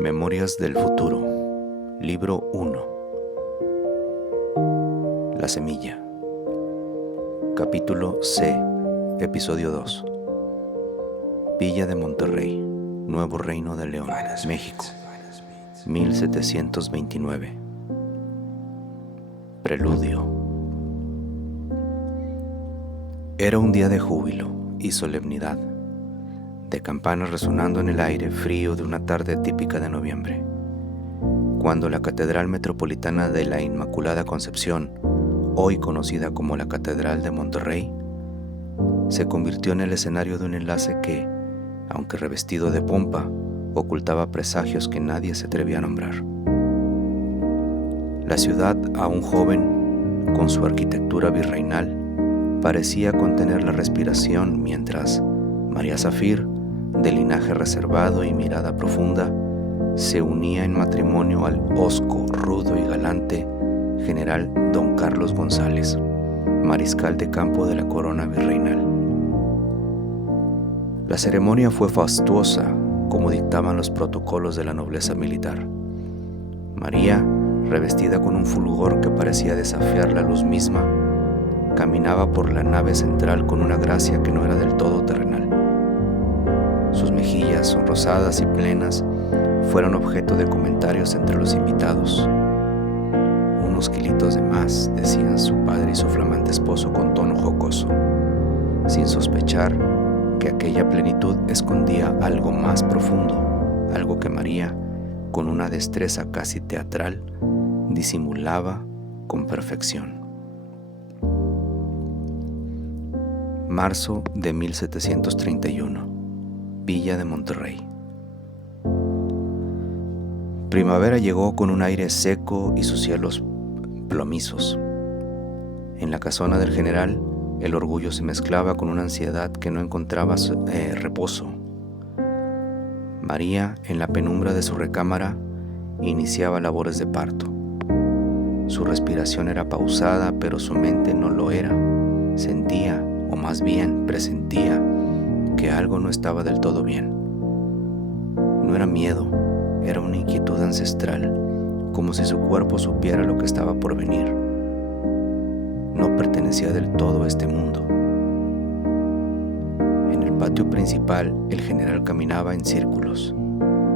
Memorias del futuro, libro 1. La semilla. Capítulo C, episodio 2. Villa de Monterrey, Nuevo Reino de León, México, 1729. Preludio. Era un día de júbilo y solemnidad, de campanas resonando en el aire frío de una tarde típica de noviembre, cuando la Catedral Metropolitana de la Inmaculada Concepción, hoy conocida como la Catedral de Monterrey, se convirtió en el escenario de un enlace que, aunque revestido de pompa, ocultaba presagios que nadie se atrevía a nombrar. La ciudad, aún joven, con su arquitectura virreinal, parecía contener la respiración mientras María Zafir, de linaje reservado y mirada profunda, se unía en matrimonio al hosco, rudo y galante general Don Carlos González, mariscal de campo de la corona virreinal. La ceremonia fue fastuosa, como dictaban los protocolos de la nobleza militar. María, revestida con un fulgor que parecía desafiar la luz misma, caminaba por la nave central con una gracia que no era del todo terrenal. Sus mejillas, sonrosadas y plenas, fueron objeto de comentarios entre los invitados. Unos kilitos de más, decían su padre y su flamante esposo con tono jocoso, sin sospechar que aquella plenitud escondía algo más profundo, algo que María, con una destreza casi teatral, disimulaba con perfección. Marzo de 1731. Villa de Monterrey. Primavera llegó con un aire seco y sus cielos plomizos. En la casona del general, el orgullo se mezclaba con una ansiedad que no encontraba reposo. María, en la penumbra de su recámara, iniciaba labores de parto. Su respiración era pausada, pero su mente no lo era. Sentía, o más bien presentía, que algo no estaba del todo bien. No era miedo, era una inquietud ancestral, como si su cuerpo supiera lo que estaba por venir. No pertenecía del todo a este mundo. En el patio principal, el general caminaba en círculos,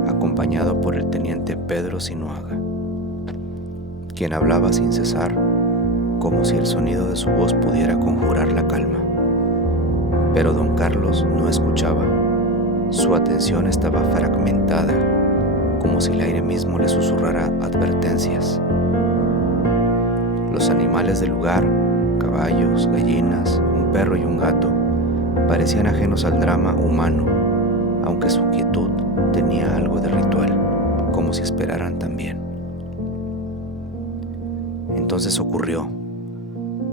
acompañado por el teniente Pedro Sinuaga, quien hablaba sin cesar, como si el sonido de su voz pudiera conjurar la calma. Pero don Carlos no escuchaba. Su atención estaba fragmentada, como si el aire mismo le susurrara advertencias. Los animales del lugar, caballos, gallinas, un perro y un gato, parecían ajenos al drama humano, aunque su quietud tenía algo de ritual, como si esperaran también. Entonces ocurrió.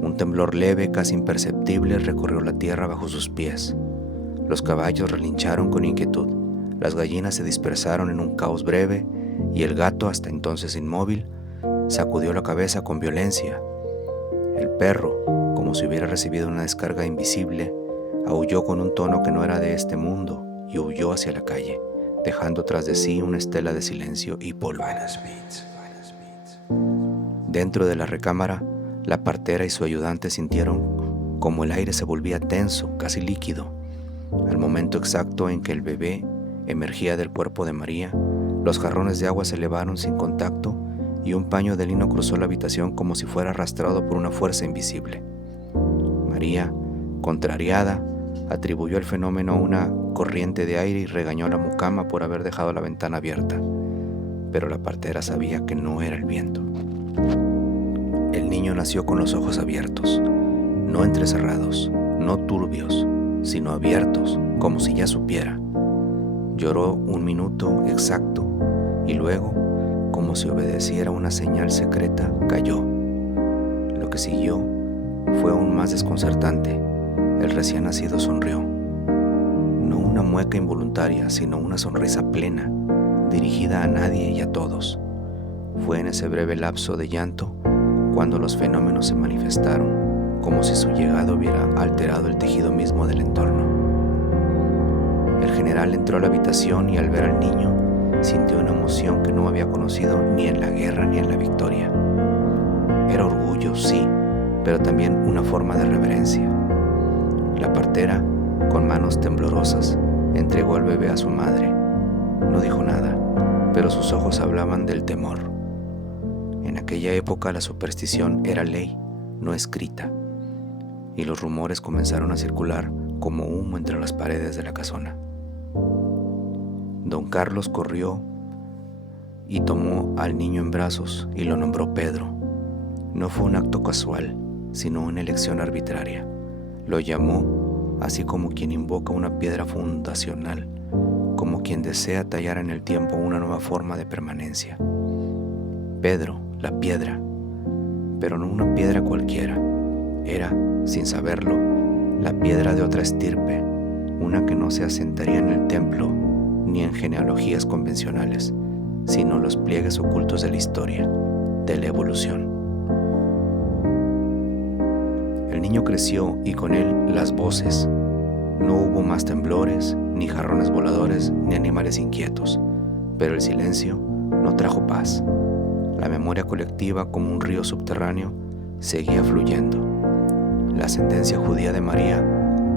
Un temblor leve, casi imperceptible, recorrió la tierra bajo sus pies. Los caballos relincharon con inquietud, las gallinas se dispersaron en un caos breve y el gato, hasta entonces inmóvil, sacudió la cabeza con violencia. El perro, como si hubiera recibido una descarga invisible, aulló con un tono que no era de este mundo y huyó hacia la calle, dejando tras de sí una estela de silencio y polvo. Dentro de la recámara, la partera y su ayudante sintieron como el aire se volvía tenso, casi líquido. Al momento exacto en que el bebé emergía del cuerpo de María, los jarrones de agua se elevaron sin contacto y un paño de lino cruzó la habitación como si fuera arrastrado por una fuerza invisible. María, contrariada, atribuyó el fenómeno a una corriente de aire y regañó a la mucama por haber dejado la ventana abierta, pero la partera sabía que no era el viento. El niño nació con los ojos abiertos, no entrecerrados, no turbios, sino abiertos, como si ya supiera. Lloró un minuto exacto y luego, como si obedeciera una señal secreta, cayó. Lo que siguió fue aún más desconcertante. El recién nacido sonrió. No una mueca involuntaria, sino una sonrisa plena, dirigida a nadie y a todos. Fue en ese breve lapso de llanto cuando los fenómenos se manifestaron, como si su llegada hubiera alterado el tejido mismo del entorno. El general entró a la habitación y al ver al niño sintió una emoción emoción que no había conocido ni en la guerra ni en la victoria. Era orgullo, sí, pero también una forma de reverencia. La partera, con manos temblorosas, entregó al bebé a su madre. No dijo nada, pero sus ojos hablaban del temor. En aquella época la superstición era ley, no escrita, y los rumores comenzaron a circular como humo entre las paredes de la casona. Don Carlos corrió y tomó al niño en brazos y lo nombró Pedro. No fue un acto casual, sino una elección arbitraria. Lo llamó así como quien invoca una piedra fundacional, como quien desea tallar en el tiempo una nueva forma de permanencia. Pedro, la piedra, pero no una piedra cualquiera. Era, sin saberlo, la piedra de otra estirpe, una que no se asentaría en el templo ni en genealogías convencionales, sino los pliegues ocultos de la historia, de la evolución. El niño creció y con él las voces. No hubo más temblores, ni jarrones voladores, ni animales inquietos, pero el silencio no trajo paz. La memoria colectiva, como un río subterráneo, seguía fluyendo. La ascendencia judía de María,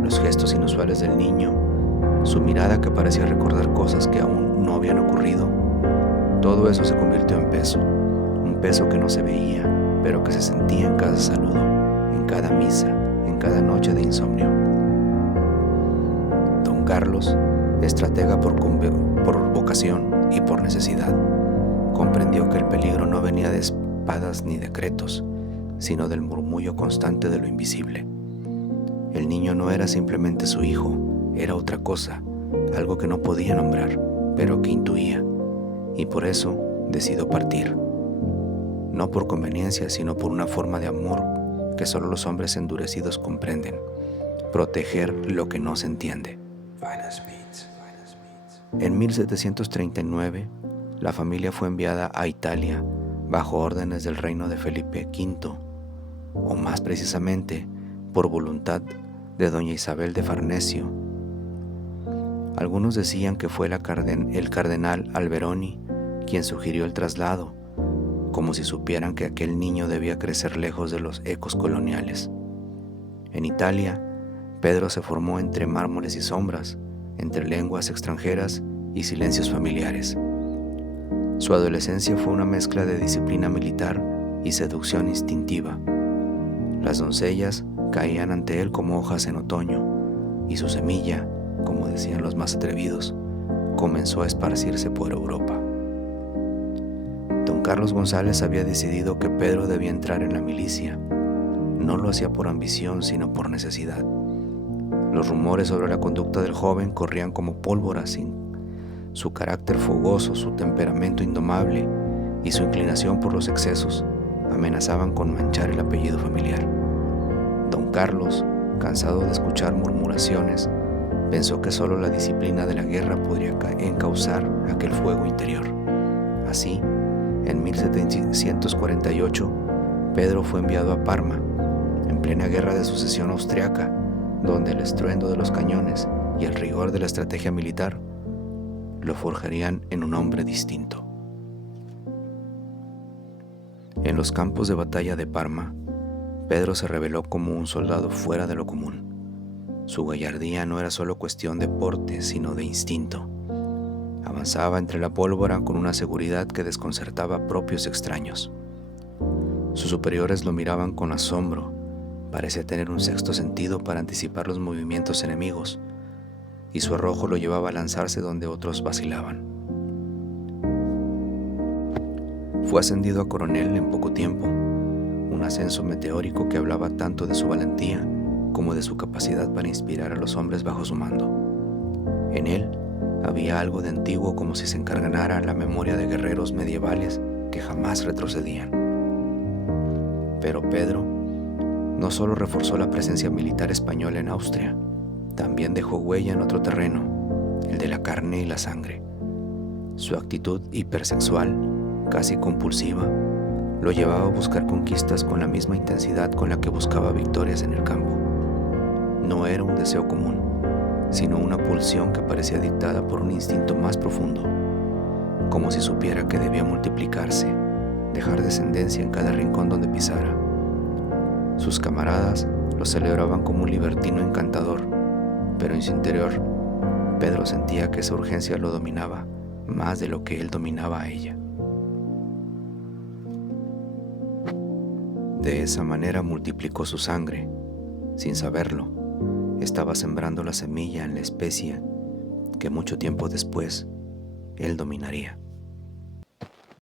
los gestos inusuales del niño, su mirada que parecía recordar cosas que aún no habían ocurrido, todo eso se convirtió en peso, un peso que no se veía, pero que se sentía en cada saludo, en cada misa, en cada noche de insomnio. Don Carlos, estratega por vocación y por necesidad, comprendió que el peligro no venía de espadas ni decretos, sino del murmullo constante de lo invisible. El niño no era simplemente su hijo, era otra cosa, algo que no podía nombrar, pero que intuía, y por eso decidió partir. No por conveniencia, sino por una forma de amor que solo los hombres endurecidos comprenden: proteger lo que no se entiende. En 1739, la familia fue enviada a Italia bajo órdenes del reino de Felipe V, o más precisamente, por voluntad de doña Isabel de Farnesio. Algunos decían que fue el cardenal Alberoni quien sugirió el traslado, como si supieran que aquel niño debía crecer lejos de los ecos coloniales. En Italia, Pedro se formó entre mármoles y sombras, entre lenguas extranjeras y silencios familiares. Su adolescencia fue una mezcla de disciplina militar y seducción instintiva. Las doncellas caían ante él como hojas en otoño, y su semilla, como decían los más atrevidos, comenzó a esparcirse por Europa. Don Carlos González había decidido que Pedro debía entrar en la milicia. No lo hacía por ambición, sino por necesidad. Los rumores sobre la conducta del joven corrían como pólvora. Su carácter fogoso, su temperamento indomable y su inclinación por los excesos amenazaban con manchar el apellido familiar. Don Carlos, cansado de escuchar murmuraciones, pensó que solo la disciplina de la guerra podría encauzar aquel fuego interior. Así, en 1748, Pedro fue enviado a Parma, en plena guerra de sucesión austriaca, donde el estruendo de los cañones y el rigor de la estrategia militar lo forjarían en un hombre distinto. En los campos de batalla de Parma, Pedro se reveló como un soldado fuera de lo común. Su gallardía no era solo cuestión de porte, sino de instinto. Avanzaba entre la pólvora con una seguridad que desconcertaba a propios extraños. Sus superiores lo miraban con asombro. Parecía tener un sexto sentido para anticipar los movimientos enemigos, y su arrojo lo llevaba a lanzarse donde otros vacilaban. Fue ascendido a coronel en poco tiempo, un ascenso meteórico que hablaba tanto de su valentía como de su capacidad para inspirar a los hombres bajo su mando. En él había algo de antiguo, como si se encarnara la memoria de guerreros medievales que jamás retrocedían. Pero Pedro no solo reforzó la presencia militar española en Austria, también dejó huella en otro terreno, el de la carne y la sangre. Su actitud hipersexual, casi compulsiva, lo llevaba a buscar conquistas con la misma intensidad con la que buscaba victorias en el campo. No era un deseo común, sino una pulsión que parecía dictada por un instinto más profundo. como si supiera que debía multiplicarse, dejar descendencia en cada rincón donde pisara. Sus camaradas lo celebraban como un libertino encantador, pero en su interior, Pedro sentía que esa urgencia lo dominaba más de lo que él dominaba a ella. De esa manera multiplicó su sangre. Sin saberlo, estaba sembrando la semilla en la especie que mucho tiempo después él dominaría.